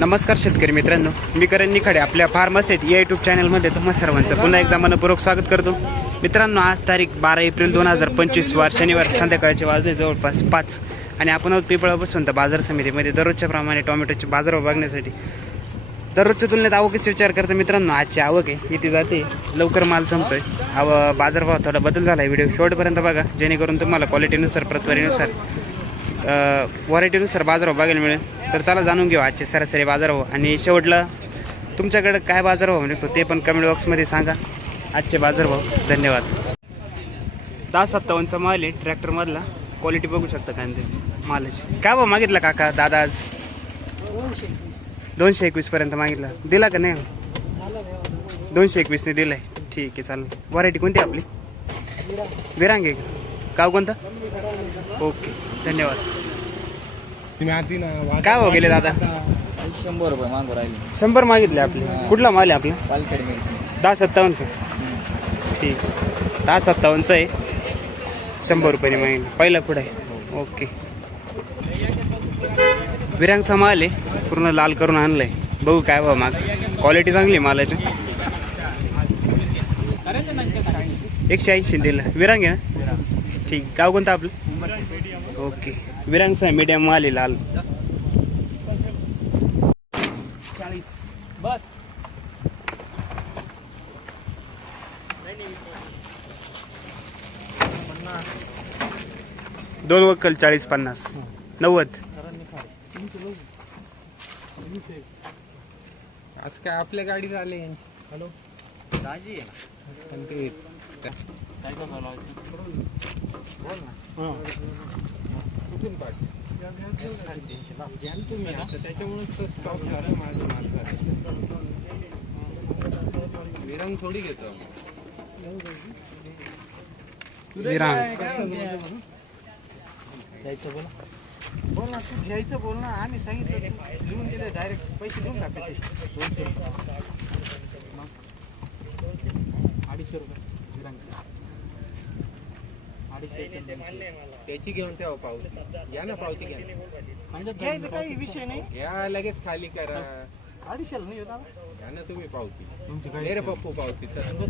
नमस्कार शेतकरी मित्रांनो मी करण निखाडे आपल्या फार्मासेट या यूट्यूब चॅनलमध्ये तुम्हा सर्वांचं पुन्हा एकदा मनपूर्वक स्वागत करतो. मित्रांनो आज तारीख बारा एप्रिल दोन हजार पंचवीस वार शनिवार संध्याकाळचे वाजले जवळपास पाच. आणि आपण आहोत पिपळा बसून तर बाजार समितीमध्ये दररोजच्या प्रमाणे टोमॅटोचे बाजार बघण्यासाठी. दररोजच्या तुलनेत आवकीचा विचार करता मित्रांनो आजची आवक आहे इथे जाते लवकर माल संपतोय. आव बाजारभाव थोडा बदल झाला आहे व्हिडिओ शेवटपर्यंत बघा जेणेकरून तुम्हाला क्वालिटीनुसार प्रतवारीनुसार व्हरायटीनुसार बाजारभाव बघायला मिळेल. तर चला जाणून घेऊ आजचे सरासरी बाजार बाजारभाव. आणि शेवटला तुमच्याकडे काय बाजार भाव निघतो ते पण कमेंट बॉक्समध्ये सांगा. आजचे बाजारभाव धन्यवाद. दहा सत्तावन्नचा माल आहे ट्रॅक्टरमधला क्वालिटी बघू शकता कांदे मालाची. काय भाव मागितला काका दादा आज? दोनशे एकवीसपर्यंत मागितला. दिला का नाही? दोनशे एकवीसने दिलाय. ठीक आहे चालेल. व्हरायटी कोणती आपली? विरांगे का? गाव कोणतं? ओके धन्यवाद. तुम्ही आधी ना काय भाव गेले दादा शंभर रुपये मागू राहिले. शंभर मागितले आपले. कुठला माल आहे आपला? पालखेड मिरची. दहा सत्तावन्न का ठीक. दहा सत्तावन्नचं आहे. शंभर रुपयाने मागितलं. पहिला पुढं आहे? ओके. विरांगचा माल आहे. पूर्ण लाल करून आणलाय. बघू काय भाव माग. क्वालिटी चांगली आहे मालाची. एकशे ऐंशी दिला. विरांग आहे ना? ठीक. गाव कोणतं आपलं? ओके. विरांगचा आहे मीडियम आहे लाल बस दोन वक्कल चाळीस पन्नास. नव्वद. आज काय आपल्या गाडीत आले. हॅलो. दाजी पण ते काय. कुठून पाठ घ्याल तुम्ही आता त्याच्यामुळेच तर स्टॉप झाला माझं माल विरंग. थोडी घेतो विरांग द्यायचं बोला. बोल ना तू घ्यायचं बोल ना. आम्ही सांगितलं लिहून दिले डायरेक्ट पैसे देऊन टाकायचे दोनशे रुपये. अडीचशे रुपये. विरांगचे. त्याची घेऊन ठेवा पावती. घ्या ना पावती घ्या घ्यायचं काही विषय नाही. घ्या लगेच खाली करा. अडीचशेला नाही होता घ्या ना तुम्ही पावती. दे रे पप्पू पावती चल.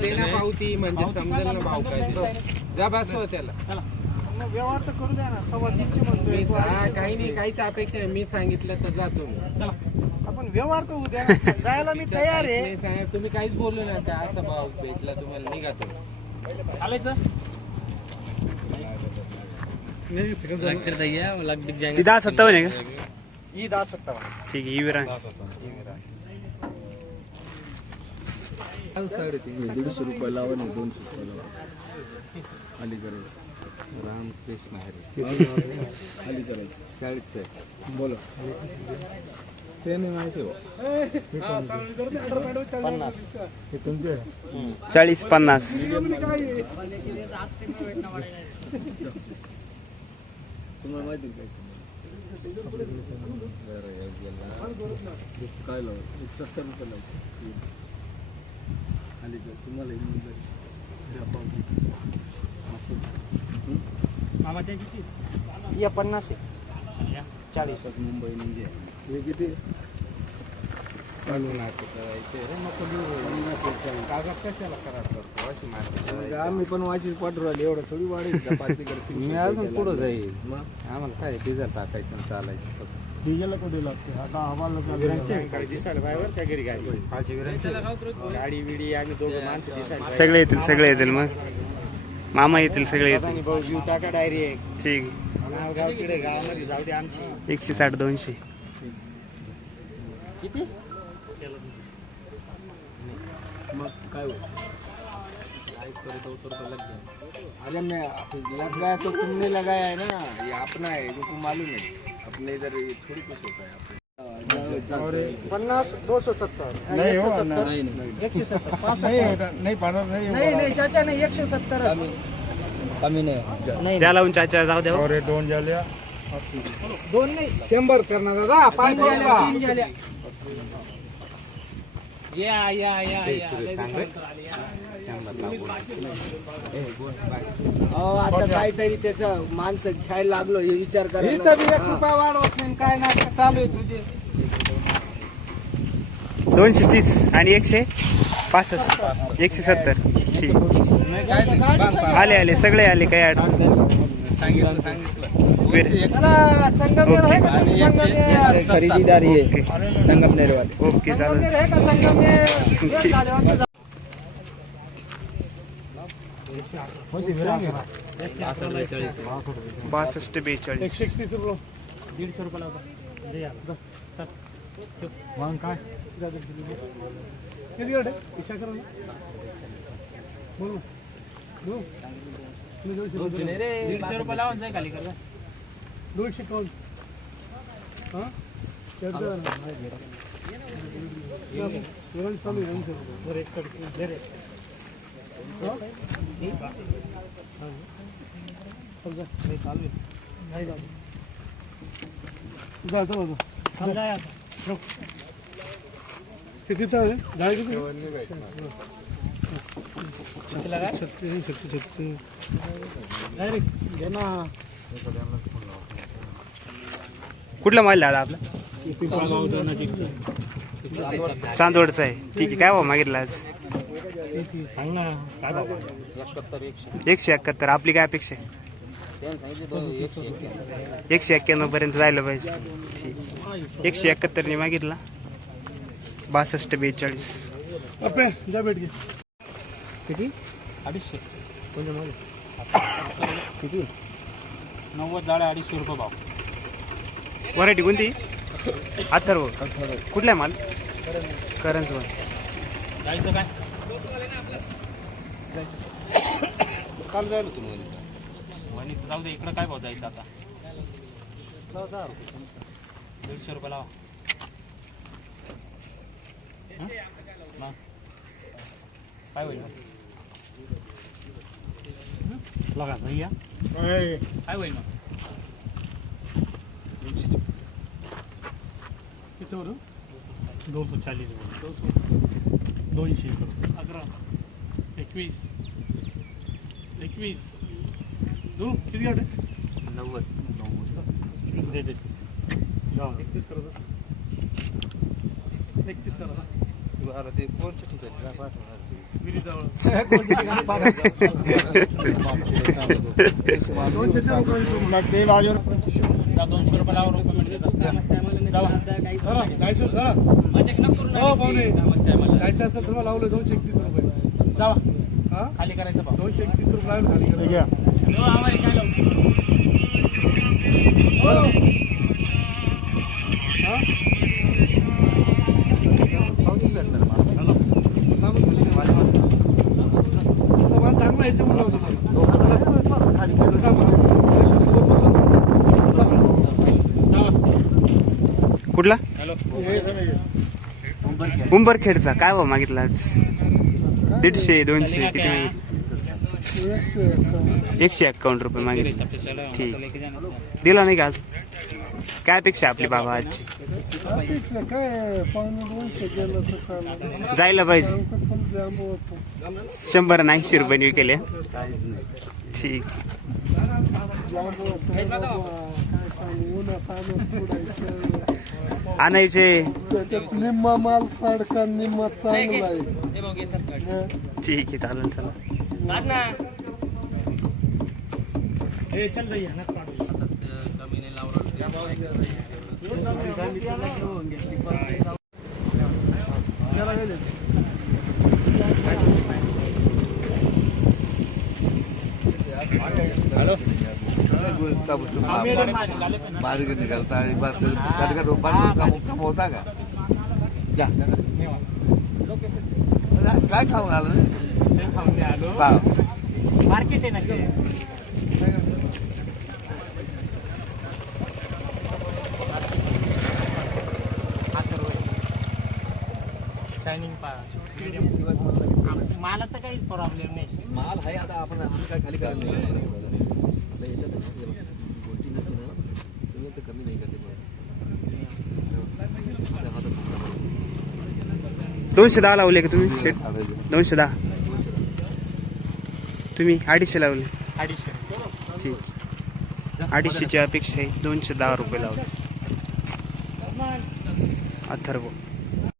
दे ना. पावती म्हणजे समजेल ना भाव काय ते. जा बसव त्याला. व्यवहार तर करू द्या ना. सव्वा तीनशे मी म्हणतोय जा, काही नाही काहीच अपेक्षा नाही. मी सांगितलं तर जातो मी. आपण व्यवहार तर उद्या जायला मी तयार आहे. नाही साहेब, तुम्ही काहीच बोलले ना का असा भाव भेटला तुम्हाला. निघा तुम्ही. चालायचं? ती दहा सत्तावन्न आहे का ही दहा सत्तावन्न ठीक आहे ही विरांग दीडशे रुपये लावा नाही दोनशे रुपये लावा अलीकडेच रामकृष्ण हरे अलीकडेच चाळीस आहे बोला ते नाही माहिती हो. पन्नास हे तुमचे चाळीस पन्नास. तुम्हाला माहिती काय काय लावा एक सत्तर रुपये लावा अलीकडे तुम्हाला इमानदारी मामाच्या किती? या पन्नास आहे. चाळीस. मुंबई म्हणजे हे किती? करायचे. कागद कशाला करा करतो? अशी माहिती मग आम्ही पण वाशीच पाठवू राहिले. एवढं थोडी वाढेल पाच मी अजून पुढं जाईल. मग? आम्हाला काय डिझेल टाकायचं चालायचं फक्त. डिझेल कुठे लागते? आता हवाला दिसायला पाहिजे काय घरी गाडी? पाचशे विरांचे. गाडी बिडी आम्ही दोघं माणसं दिसायला सगळे येतील सगळे येतील मग. मामा येतील सगळे येतील. भाऊ जीव टाका डायरेक्ट. ठीक. नाव गाव किडे किती? मग काय होईल? अरे मैं लग गया तो तुमने लगाया है ना. ये अपना है तुमको मालूम है अपने इधर ये थोड़ी कुछ होता है पन्नास दो सौ सत्तर. नहीं सत्तर? नहीं नहीं. एकशे सत्तर पाच नहीं पाना नहीं नाही नाही चाचा नाही एकशे सत्तर कमी नहीं. नाही त्या लावून चाचा जाऊ द्या. हो. दोन झाल्या. दोन नाही शंभर करणार दादा झाल्या. तीन झाल्या. या या या अहो, आता काहीतरी त्याचं माणसं घ्यायला लागलो हे विचार इथं बी एक रुपया वाढवत नाही काय नाही चालू आहे तुझे. दोनशे तीस आणि एकशे पासष्ट एकशे सत्तर. ठीक. आले आले सगळे आले काही अडचण वेर- संगमनेर आहे का तुम्ही? संगमनेर खरेदीदारी ओके संगमनेर वाले ओके चालेल संगमनेर आहे का संगमनेर ठीक. बासष्ट बेचाळीस दीडशे रुपये लावता मग काय किती गाडी विचार करा ना बोल ना. बोल. तुम्ही दोनशे रुपये लावा. दोनशे काऊन हां त्याचं एवढं चालू आहे दोनशे रुपये. बरं, एक कट. दे रे. हां? हां. चल जा. नाही जाऊ. जा चला जा. किती आहे? जाय किती? छत्तीस छत्तीस छत्तीस डायरेक्ट घे ना कुठला माल दादा आपला? चांदवडचा आहे. ठीक आहे. काय भाव मागितला आज? सांग ना काय बाबा एकशे एकाहत्तर. आपली काय अपेक्षा आहे? एकशे एक्क्याण्णव पर्यंत जायला पाहिजे. ठीक. एकशे एकाहत्तरने मागितला. बासष्ट बेचाळीस. अप्पे जा भेट घे. किती? अडीचशे. कोणत्या किती? नव्वद जाड्या अडीचशे रुपये भाव. व्हरायटी कोणती? अथर्व. कुठला आहे माल? करंज वन. जायचं काय? काल जायला तुम्ही वणी जाऊ दे इकडं काय भाव जायचं आता? दीडशे रुपये लावा. काय होईल मग? बघा भैया. काय होईल मग? किती होतं दोनशे चाळीस दोनशे अकरा. एकवीस. एकवीस. दोन किती गाठ? नव्वद. नव्वद. एकतीस करा एकतीस करा ते कोणच्या ठिकाणी? विहिरीजवळ. दोनशे रुपये. दोनशे रुपये. जायचं चला. हो पाहुणे. जायचं असेल तर मला लावलं दोनशे एकतीस रुपये. जावा. हा? खाली करायचं भाऊ दोनशे एकतीस रुपये लावून खाली करायचं चांगला याच्यामुळे कुठला? उंबरखेडचा. काय भाव मागितला दीडशे दोनशे किती मागितले एकशे एक्कावन्न रुपये मागितले. ठीक. दिला नाही का आज? काय अपेक्षा आपली बाबा आजची? जायला पाहिजे. शंभर आणि ऐंशी रुपयाने विकेले ठीक. आणायचे. त्याच्यात निम्मा माल साडका निम्मा चांगला आहे. हं. ठीक आहे चालेल चला. चल भैया नका काढू. बारीक निघालता एक बार काम होता का जा काय खाऊन आलं आलो मार्केट आहे ना ते. शायनिंग मला तर काहीच प्रॉब्लेम नाही माल आहे आता आपण आपण काय खाली करायला नाही याच्यात ना, हे बघा, गोष्टी नसते ना तुम्ही तर कमी नाही करते बरं. आपल्या दोनशे दहा लावले का तुम्ही? शेट दोनशे दहा. तुम्ही अडीचशे लावले. अडीचशे. ठीक अडीचशेची अपेक्षा आहे. दोनशे दहा रुपये लावले. अथर्व.